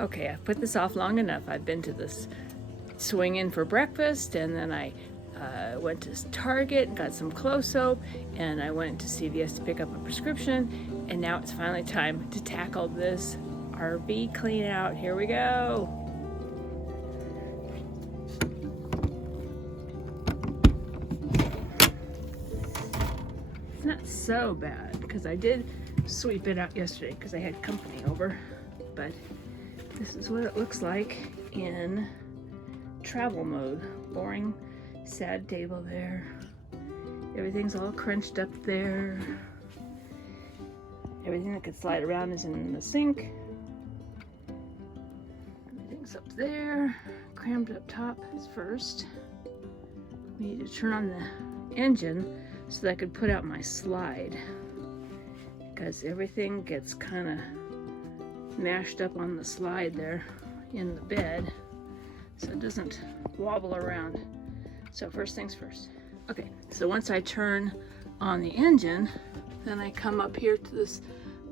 Okay, I've put this off long enough. I've been to this swing in for breakfast, and then I went to Target and got some Clo soap, and I went to CVS to pick up a prescription, and now it's finally time to tackle this RV clean out. Here we go. It's not so bad because I did sweep it out yesterday because I had company over, but this is what it looks like in travel mode. Boring, sad table there. Everything's all crunched up there. Everything that could slide around is in the sink. Everything's up there. Crammed up top is first. We need to turn on the engine so that I could put out my slide, because everything gets kind of mashed up on the slide there in the bed so it doesn't wobble around. So first things first. Okay, so once I turn on the engine, then I come up here to this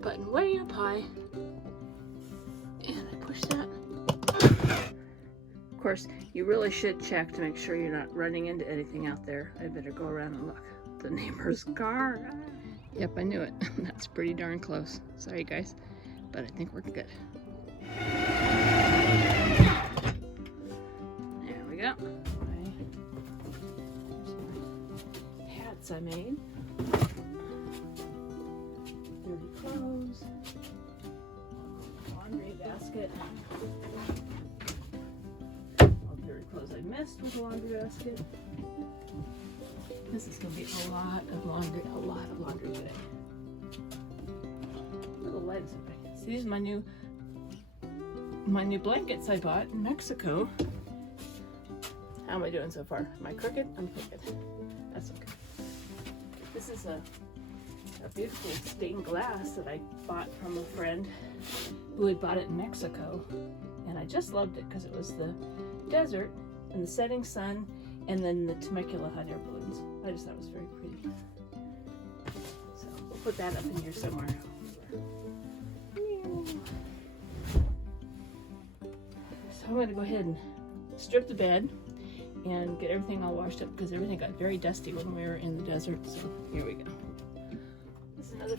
button way up high and I push that. Of course, you really should check to make sure you're not running into anything out there. I better go around and look. The neighbor's car. Yep, I knew it. That's pretty darn close. Sorry guys, but I think we're good. There we go. Hats I made. Dirty clothes. Laundry basket. All dirty clothes I missed with the laundry basket. This is gonna be a lot of laundry today. Little legs up there. See, these are my new blankets I bought in Mexico. How am I doing so far? Am I crooked? I'm crooked. That's okay. This is a beautiful stained glass that I bought from a friend who had bought it in Mexico, and I just loved it because it was the desert and the setting sun, and then the Temecula hot air balloons. I just thought it was very pretty. So we'll put that up in here somewhere. So I'm gonna go ahead and strip the bed and get everything all washed up because everything got very dusty when we were in the desert. So here we go. This is another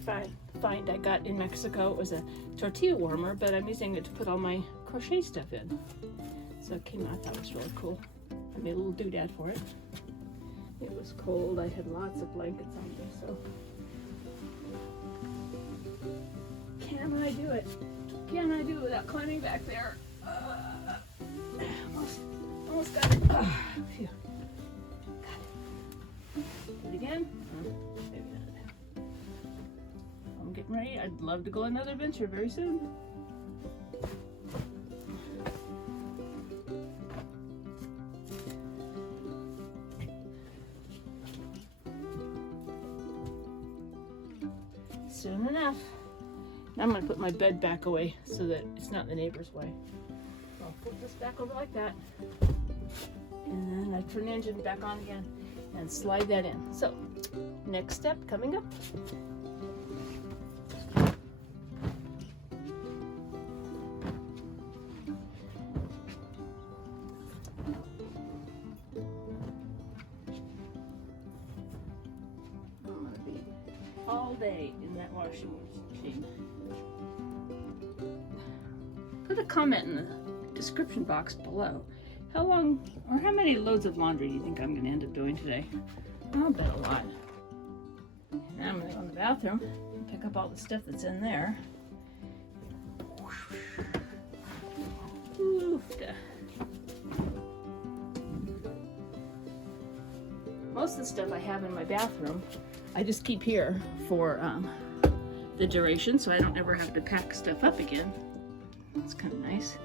find I got in Mexico. It was a tortilla warmer, but I'm using it to put all my crochet stuff in. So it came out, I thought it was really cool. I made a little doodad for it. It was cold. I had lots of blankets on me, so. Can I do it? Can I do it without climbing back there? Almost got it. Phew. Got it. Do it again? Maybe not. I'm getting ready. I'd love to go on another adventure very soon. Soon enough. Now I'm going to put my bed back away so that it's not in the neighbor's way. So I'll flip this back over like that. And then I turn the engine back on again and slide that in. So, next step coming up. I'm going to be all day in that washing machine. Put a comment in the description box below. How long or how many loads of laundry do you think I'm going to end up doing today? I'll bet a lot. Now I'm going to go in the bathroom and pick up all the stuff that's in there. Oofda. Most of the stuff I have in my bathroom, I just keep here for the duration, so I don't ever have to pack stuff up again. That's kind of nice.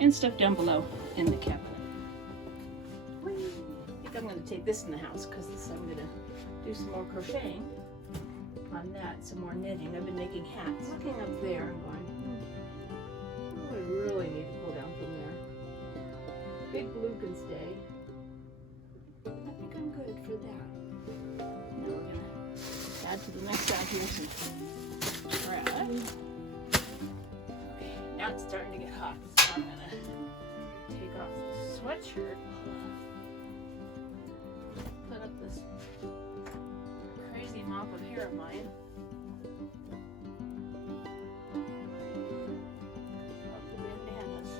And stuff down below in the cabinet. I think I'm going to take this in the house because I'm going to do some more crocheting on that, some more knitting. I've been making hats. Looking up there and going, oh, I really need to pull down from there. Big blue can stay. I think here's some trash. Okay, now it's starting to get hot, so I'm gonna take off the sweatshirt. Put up this crazy mop of hair of mine. Up the bandanas.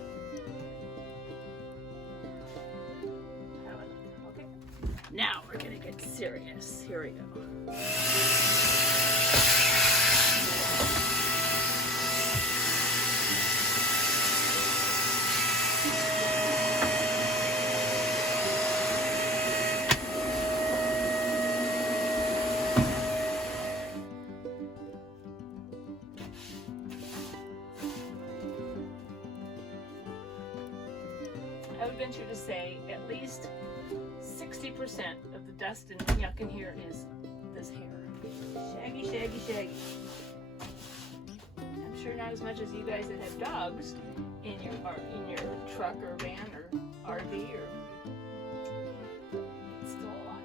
Okay. Now we're gonna get serious. Here we go. I would venture to say at least 60% of the dust and yuck in here is this hair. Shaggy, shaggy, shaggy. I'm sure not as much as you guys that have dogs in your truck or van or RV or. It's still a lot.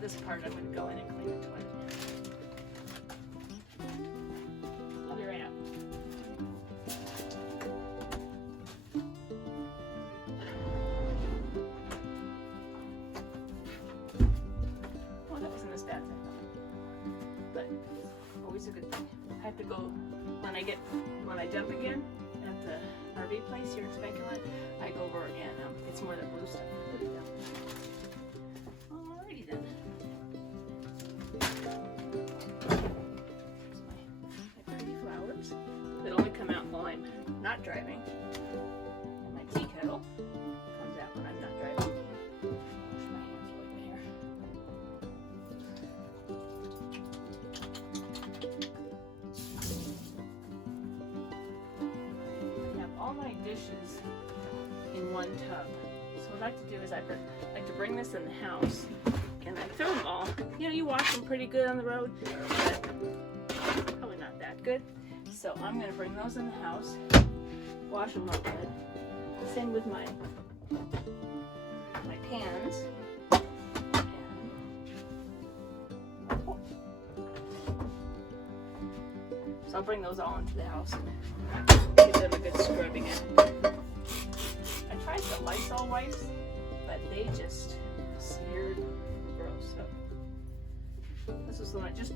This part, I'm going to go in and clean the toilet. I'll be right out. Well, that wasn't as bad as I thought, but always a good thing. I have to go when I dump again at the RV place here in Temecula. I go over again. It's more that blue stuff. Put it down. Alrighty then. That only come out while I'm not driving. And my tea kettle comes out when I'm not driving. Wash my hands while I'm here. I have all my dishes in one tub. So what I like to do is I like to bring this in the house and I throw them all. You know, you wash them pretty good on the road, but probably not that good. So I'm going to bring those in the house, wash them up good. Same with my pans. So I'll bring those all into the house and give them a good scrubbing in. I tried the Lysol wipes, but they just smeared gross. So this was the one I just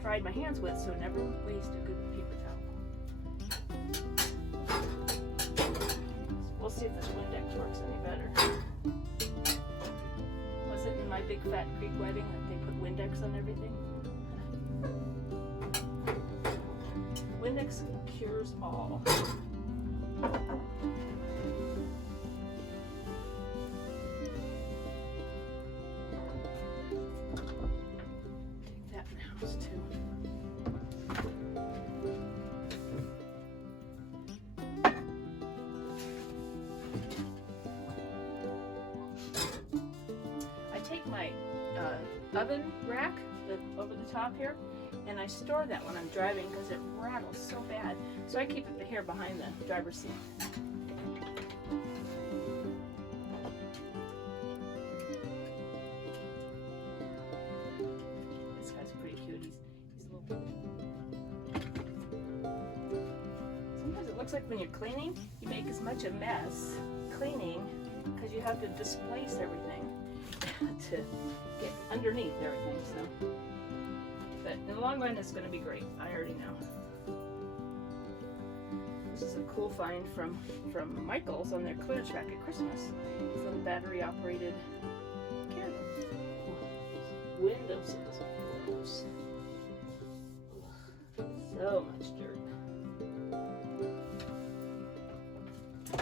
dried my hands with, so never waste a good paper towel. We'll see if this Windex works any better. Was it in my big fat Greek wedding that they put Windex on everything? Windex cures all. Take that in the house too. My oven rack over the top here, and I store that when I'm driving because it rattles so bad. So I keep it here behind the driver's seat. This guy's pretty cute. He's a little. Sometimes it looks like when you're cleaning, you make as much a mess cleaning because you have to displace everything. To get underneath everything, so. But in the long run, it's going to be great. I already know. This is a cool find from Michaels on their clearance rack at Christmas. These little battery-operated candles. Windows, of course. So much dirt.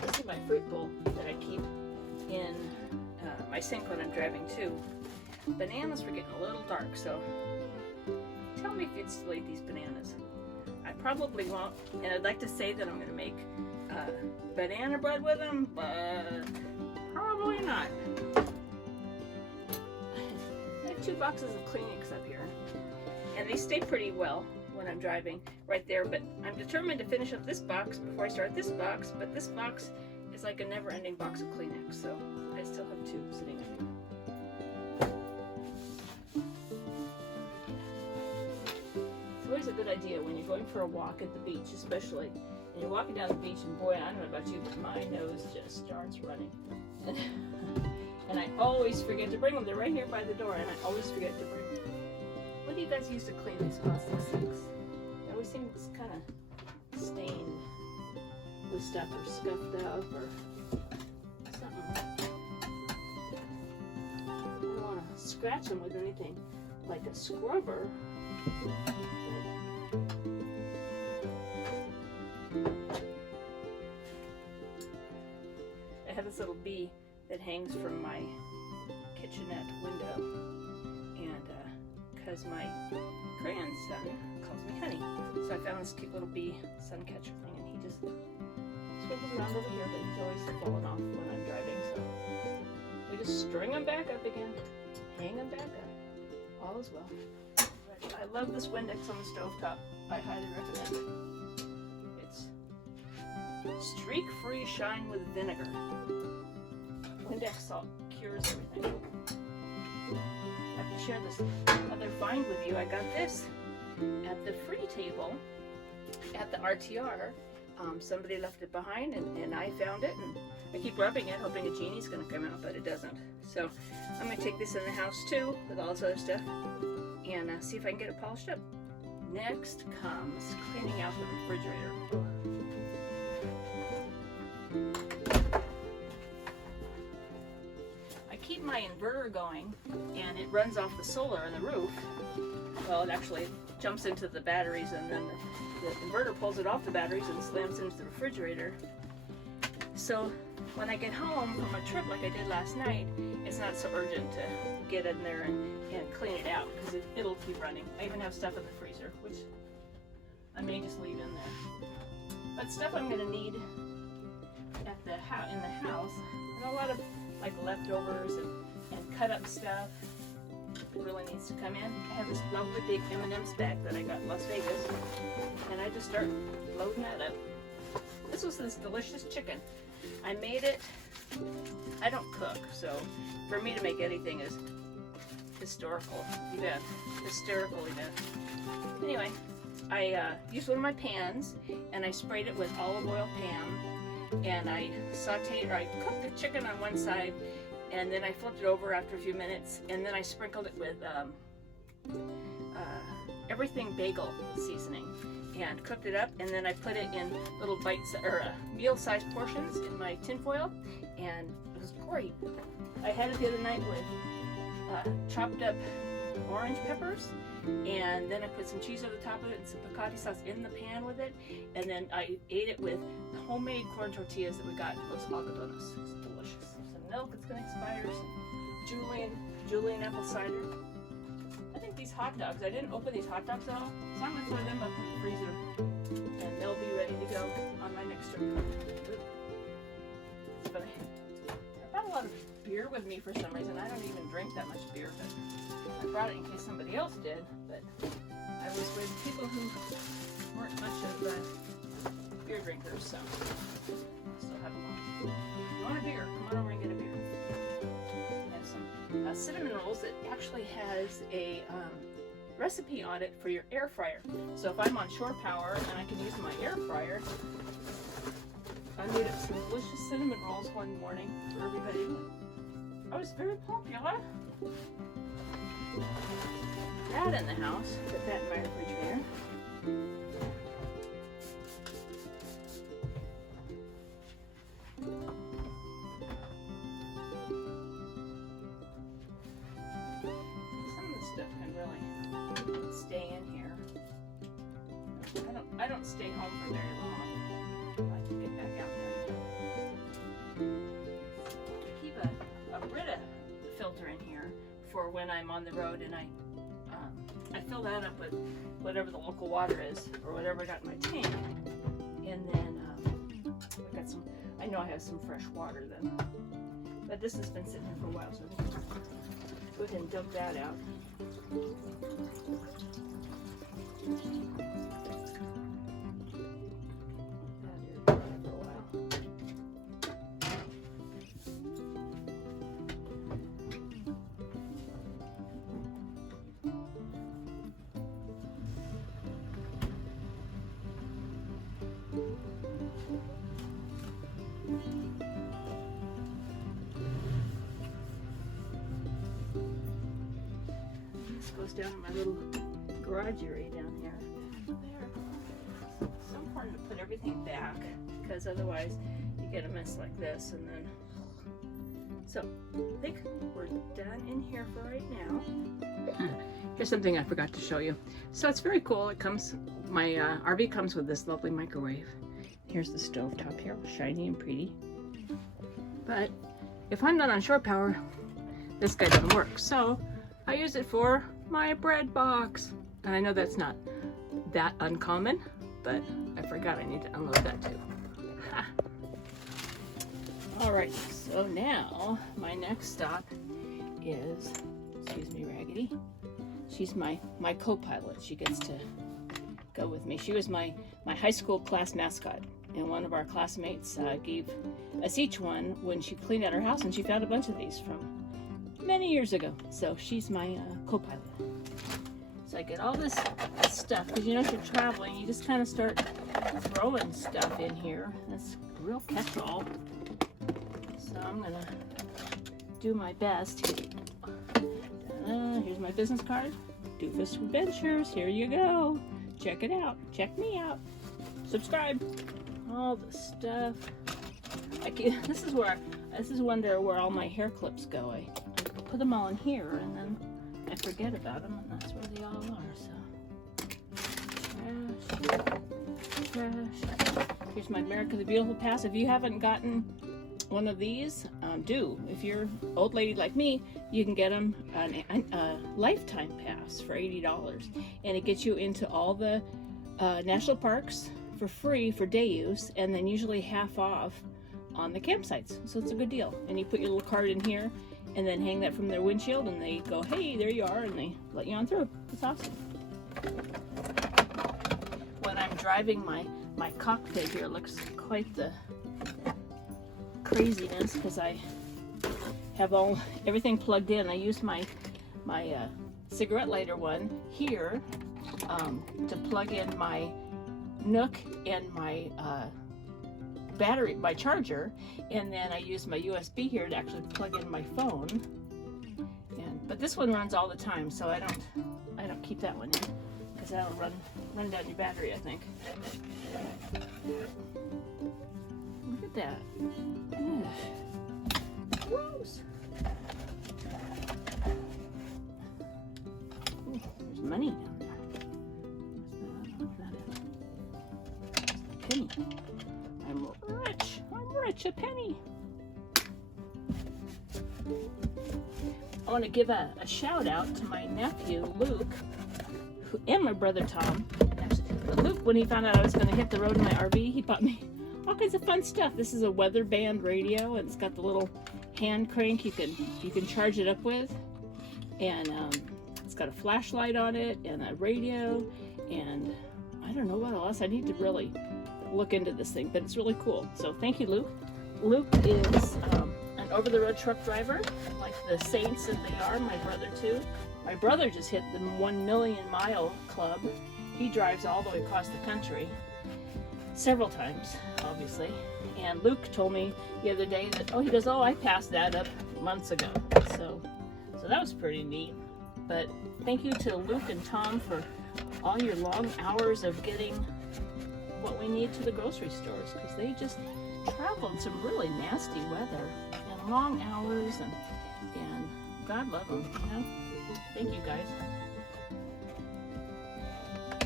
This is my fruit bowl that I keep in my sink when I'm driving too. Bananas were getting a little dark, so tell me if you'd still eat these bananas. I probably won't, and I'd like to say that I'm going to make banana bread with them, but probably not. I have 2 boxes of Kleenex up here, and they stay pretty well when I'm driving right there, but I'm determined to finish up this box before I start this box, but this box is like a never-ending box of Kleenex, so I still have 2 sitting in here. It's always a good idea when you're going for a walk at the beach, especially, and you're walking down the beach, and boy, I don't know about you, but my nose just starts running. And I always forget to bring them. They're right here by the door, and I always forget to bring them. What do you guys use to clean these plastic sinks? They always seem kind of stained with stuff, or scuffed up, or something. I don't want to scratch them with anything like a scrubber. I have this little bee that hangs from my kitchenette window, and because my grandson calls me Honey, so I found this cute little bee sun catcher thing, and he just swivels around over here, but he's always falling off when I'm driving, so we just string them back up again, hang them back up, all is well. I love this Windex on the stovetop. I highly recommend it. It's streak-free shine with vinegar. Windex salt cures everything. I have to share this other find with you. I got this at the free table at the RTR. Somebody left it behind, and I found it, and I keep rubbing it, hoping a genie's going to come out, but it doesn't. So I'm going to take this in the house too, with all this other stuff, and see if I can get it polished up. Next comes cleaning out the refrigerator. I keep my inverter going, and it runs off the solar on the roof. Well, it actually jumps into the batteries, and then the inverter pulls it off the batteries and slams into the refrigerator. So when I get home from a trip like I did last night, it's not so urgent to get in there and clean it out, because it'll keep running. I even have stuff in the freezer, which I may just leave in there. But stuff I'm going to need at in the house, and a lot of like leftovers and cut up stuff. It really needs to come in. I have this lovely big M&M's bag that I got in Las Vegas, and I just start loading that up. This was this delicious chicken. I made it. I don't cook, so for me to make anything is hysterical event. Anyway, I used one of my pans, and I sprayed it with olive oil Pam, and I cooked the chicken on one side, and then I flipped it over after a few minutes, and then I sprinkled it with everything bagel seasoning, and cooked it up, and then I put it in little meal-sized portions in my tin foil, and it was great. I had it the other night with chopped up orange peppers, and then I put some cheese over the top of it and some piccati sauce in the pan with it, and then I ate it with homemade corn tortillas that we got at Los Algodones. It's delicious. Some milk that's going to expire, some Julian apple cider. I think these hot dogs, I didn't open these hot dogs at all, so I'm going to throw them up in the freezer, and they'll be ready to go on my next trip. But I brought a lot of beer with me for some reason. I don't even drink that much beer, but I brought it in case somebody else did. But I was with people who weren't much of beer drinkers, so I still have a lot. You want a beer? Come on over and get a beer. I have some cinnamon rolls that actually has a recipe on it for your air fryer. So if I'm on shore power and I can use my air fryer, I made up some delicious cinnamon rolls one morning for everybody. I was very popular. That in the house, put that in my refrigerator. Some of the stuff can really stay in here. I don't stay home for very long. I like to get back out there. I keep a Brita filter in here for when I'm on the road, and I fill that up with whatever the local water is, or whatever I got in my tank, and then I got some. I know I have some fresh water then, but this has been sitting here for a while, so go ahead and dump that out. This goes down in my little garage area down here. There. So important to put everything back because otherwise you get a mess like this. And then, so I think we're done in here for right now. Here's something I forgot to show you. So it's very cool. It comes, my RV comes with this lovely microwave. Here's the stove top here, shiny and pretty. But if I'm not on shore power, this guy doesn't work. So I use it for my bread box. And I know that's not that uncommon, but I forgot I need to unload that too. Ha. All right, so now my next stop is, excuse me, Raggedy. She's my co-pilot. She gets to go with me. She was my high school class mascot. And one of our classmates gave us each one when she cleaned out her house, and she found a bunch of these from many years ago. So she's my co-pilot. So I get all this stuff, because you know, if you're traveling, you just kind of start throwing stuff in here. That's a real catch-all. So I'm gonna do my best. Here's my business card. Doofus Adventures. Here you go. Check it out. Check me out. Subscribe. All the stuff. This is wonder where all my hair clips go. I put them all in here and then I forget about them, and that's where they all are. So trash. Here's my America the Beautiful pass. If you haven't gotten one of these, do. If you're an old lady like me, you can get them a lifetime pass for $80, and it gets you into all the national parks for free for day use, and then usually half off on the campsites. So it's a good deal. And you put your little card in here and then hang that from their windshield, and they go, hey, there you are, and they let you on through. It's awesome. When I'm driving, my cockpit here looks quite the craziness because I have everything plugged in. I use my cigarette lighter one here to plug in my Nook and my battery, my charger, and then I use my USB here to actually plug in my phone. But this one runs all the time, so I don't keep that one in because that'll run down your battery, I think. Look at that. Ugh. Gross. Ooh, there's money down there. Penny. I'm rich, a penny. I want to give a shout out to my nephew, Luke, and my brother, Tom. Actually, Luke, when he found out I was going to hit the road in my RV, he bought me all kinds of fun stuff. This is a weather band radio, and it's got the little hand crank you can charge it up with. And it's got a flashlight on it, and a radio, and I don't know what else. I need to really look into this thing, but it's really cool. So thank you, Luke. Luke is an over-the-road truck driver, like the saints that they are. My brother too. My brother just hit the 1 million mile club. He drives all the way across the country several times, obviously. And Luke told me the other day that I passed that up months ago. So that was pretty neat. But thank you to Luke and Tom for all your long hours of getting what we need to the grocery stores, because they just traveled some really nasty weather and long hours, and God love them, you know? Thank you, guys. I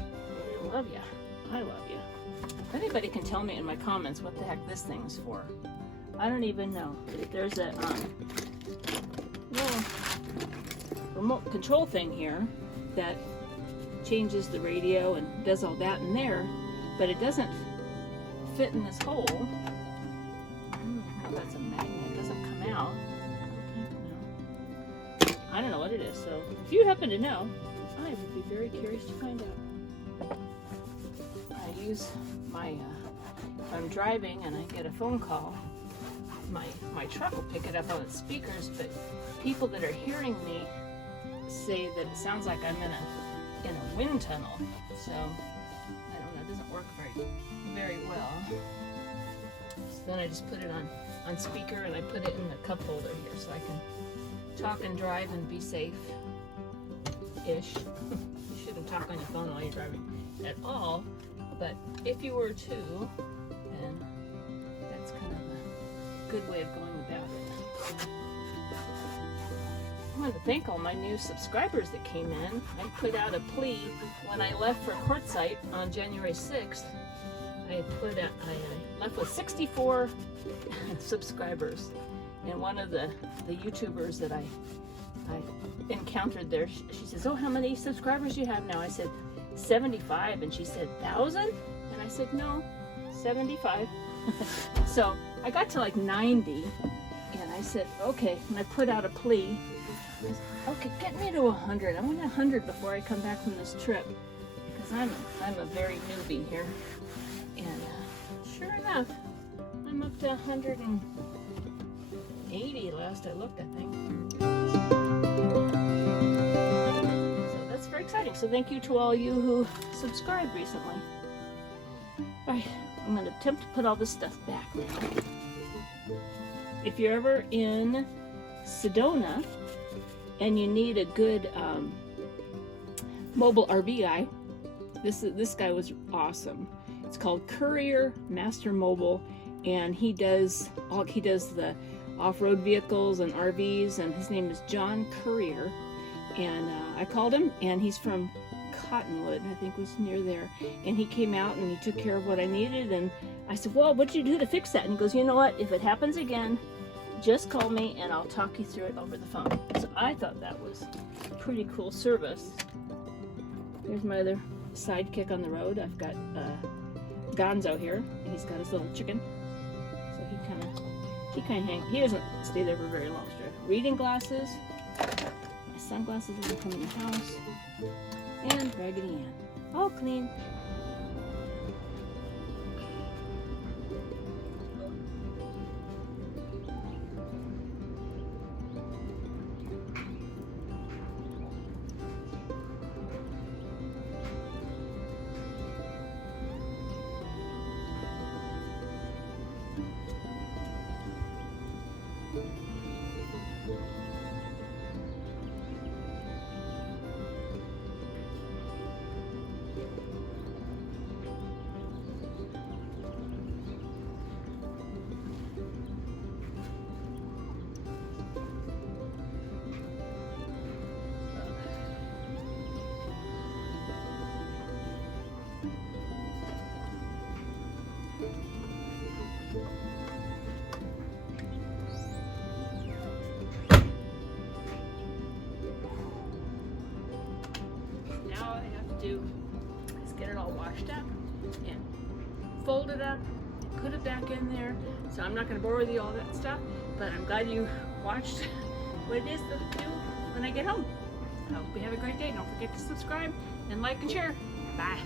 love you. I love you. If anybody can tell me in my comments what the heck this thing is for, I don't even know. There's a little remote control thing here that changes the radio and does all that in there, but it doesn't fit in this hole. Oh, that's a magnet. It doesn't come out. I don't know what it is. So if you happen to know, I would be very curious to find out. I use my, if I'm driving and I get a phone call, my truck will pick it up on its speakers, but people that are hearing me say that it sounds like I'm in a wind tunnel. So I don't know, it doesn't work very well. So then I just put it on speaker, and I put it in the cup holder here so I can talk and drive and be safe-ish. You shouldn't talk on your phone while you're driving at all, but if you were to, then that's kind of a good way of going about it. I want to thank all my new subscribers that came in. I put out a plea when I left for Quartzsite on January 6th. I left with 64 subscribers, and one of the YouTubers that I encountered there, she says, "Oh, how many subscribers do you have now?" I said 75, and she said 1,000, and I said no, 75. So I got to like 90, and I said okay, and I put out a plea. I said, okay, get me to 100. I want 100 before I come back from this trip, because I'm a very newbie here. And sure enough, I'm up to 180 last I looked, I think. So that's very exciting. So thank you to all you who subscribed recently. All right, I'm going to attempt to put all this stuff back now. If you're ever in Sedona and you need a good mobile RV guy, this guy was awesome. It's called Courier Master Mobile, and he does the off-road vehicles and RVs, and his name is John Courier. And I called him, and he's from Cottonwood, I think was near there. And he came out and he took care of what I needed. And I said, "Well, what'd you do to fix that?" And he goes, "You know what? If it happens again, just call me and I'll talk you through it over the phone." So I thought that was a pretty cool service. Here's my other sidekick on the road. I've got Gonzo here. He's got his little chicken. So he doesn't stay there for very long. Reading glasses, my sunglasses as I come in the house, and Raggedy Ann. All clean. Is get it all washed up and fold it up, put it back in there. So I'm not going to bore with you all that stuff, but I'm glad you watched what it is that I do when I get home. I hope you have a great day. Don't forget to subscribe and like and share. Bye.